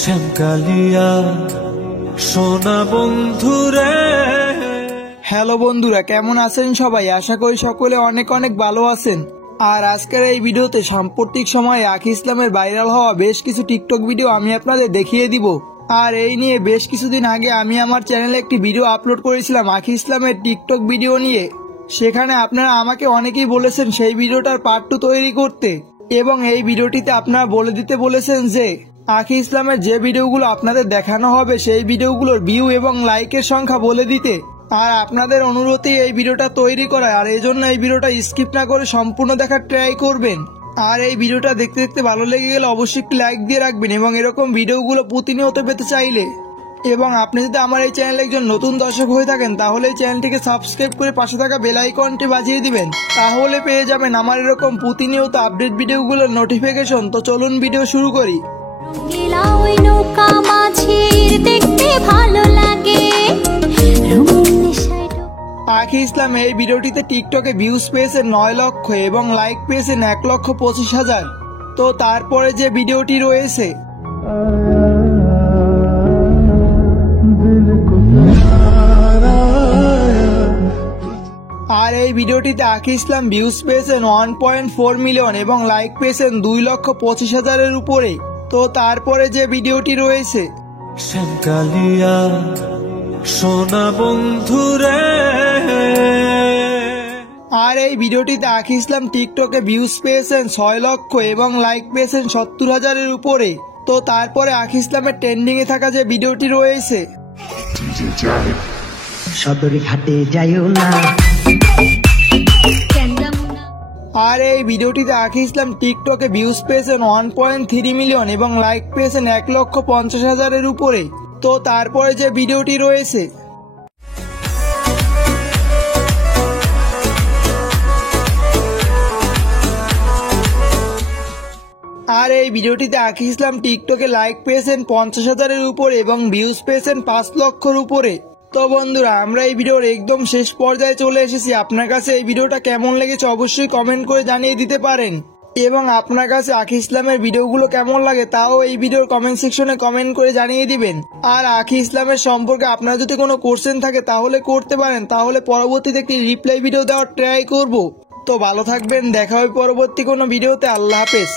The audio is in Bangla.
শ্যামকালিয়া সোনা বন্ধুরে। হ্যালো বন্ধুরা, কেমন আছেন সবাই? আশা করি সকলে অনেক অনেক ভালো আছেন। আর আজকের এই ভিডিওতে সাম্প্রতিক সময়ে আখি ইসলামের ভাইরাল হওয়া বেশ কিছু টিকটক ভিডিও আমি আপনাদের দেখিয়ে দিব। আর এই নিয়ে বেশ কিছুদিন আগে আমি আমার চ্যানেলে একটি ভিডিও আপলোড করেছিলাম আখি ইসলামের টিকটক ভিডিও নিয়ে। সেখানে আপনারা আমাকে অনেকেই বলেছেন সেই ভিডিওটার পার্ট 2 তৈরি করতে, এবং এই ভিডিওটিতে আপনারা বলে দিতে বলেছেন যে আখি ইসলামের যে ভিডিওগুলো আপনাদের দেখানো হবে সেই ভিডিওগুলোর ভিউ এবং লাইকের সংখ্যা বলে দিতে। আর আপনাদের অনুরোধে এই ভিডিওটা তৈরি করা, আর এই জন্য এই ভিডিওটা স্কিপ না করে সম্পূর্ণ দেখার ট্রাই করবেন। আর এই ভিডিওটা দেখতে দেখতে ভালো লেগে গেলে অবশ্যই একটি লাইক দিয়ে রাখবেন, এবং এরকম ভিডিওগুলো প্রতিনিয়ত পেতে চাইলে, এবং আপনি যদি আমার এই চ্যানেলে একজন নতুন দর্শক হয়ে থাকেন তাহলে এই চ্যানেলটিকে সাবস্ক্রাইব করে পাশে থাকা বেল আইকনটি বাজিয়ে দিবেন, তাহলে পেয়ে যাবেন আমার এরকম প্রতিনিয়ত আপডেট ভিডিওগুলোর নোটিফিকেশন। তো চলুন ভিডিও শুরু করি। আখি ইসলাম এই ভিডিওটিতে টিকটকে ভিউজ পেয়েছে 9 লক্ষ এবং লাইক পেয়েছেন 1,25,000। তো তারপরে যে ভিডিওটি রয়েছে আর এই ভিডিওটিতে আখি ইসলাম ভিউজ পেয়েছেন 1.4 মিলিয়ন এবং লাইক পেয়েছেন 2,25,000-এর উপরে। তো তারপরে যে ভিডিওটি রয়েছে শ্যামকালিয়া সোনা বন্ধুরে। আর এই ভিডিওটিতে আখি ইসলাম টিকটকে ভিউজ পেয়েছেন 6 লক্ষ এবং লাইক পেয়েছেন 70,000-এর উপরে। তো তারপরে আখি ইসলামের ট্রেন্ডিং এ থাকা যে ভিডিওটি রয়েছে সদরে ঘাটে যাইও না। আর এই ভিডিওটিতে আখি ইসলাম টিকটকে ভিউজ পেয়েছেন 1.3 মিলিয়ন এবং লাইক পেয়েছেন 1,50,000-এর উপরে। তো তারপরে যে ভিডিওটি রয়েছে আর এই ভিডিওটিতে আখি ইসলাম টিকটকে লাইক পেয়েছেন 50,000-এর উপরে এবং ভিউজ পেয়েছেন 5 লক্ষর উপরে। তো বন্ধুরা, আমরা এই ভিডিওর একদম শেষ পর্যায়ে চলে এসেছি। আপনার কাছে এই ভিডিওটা কেমন লেগেছে অবশ্যই কমেন্ট করে জানিয়ে দিতে পারেন, এবং আপনার কাছে আখি ইসলামের ভিডিওগুলো কেমন লাগে তাও এই ভিডিওর কমেন্ট সেকশনে কমেন্ট করে জানিয়ে দিবেন। আর আখি ইসলামের সম্পর্কে আপনার যদি কোনো কোশ্চেন থাকে তাহলে করতে পারেন, তাহলে পরবর্তীতে একটি রিপ্লাই ভিডিও দেওয়ার ট্রাই করব। তো ভালো থাকবেন, দেখা হবে পরবর্তী কোনো ভিডিওতে। আল্লাহ হাফেজ।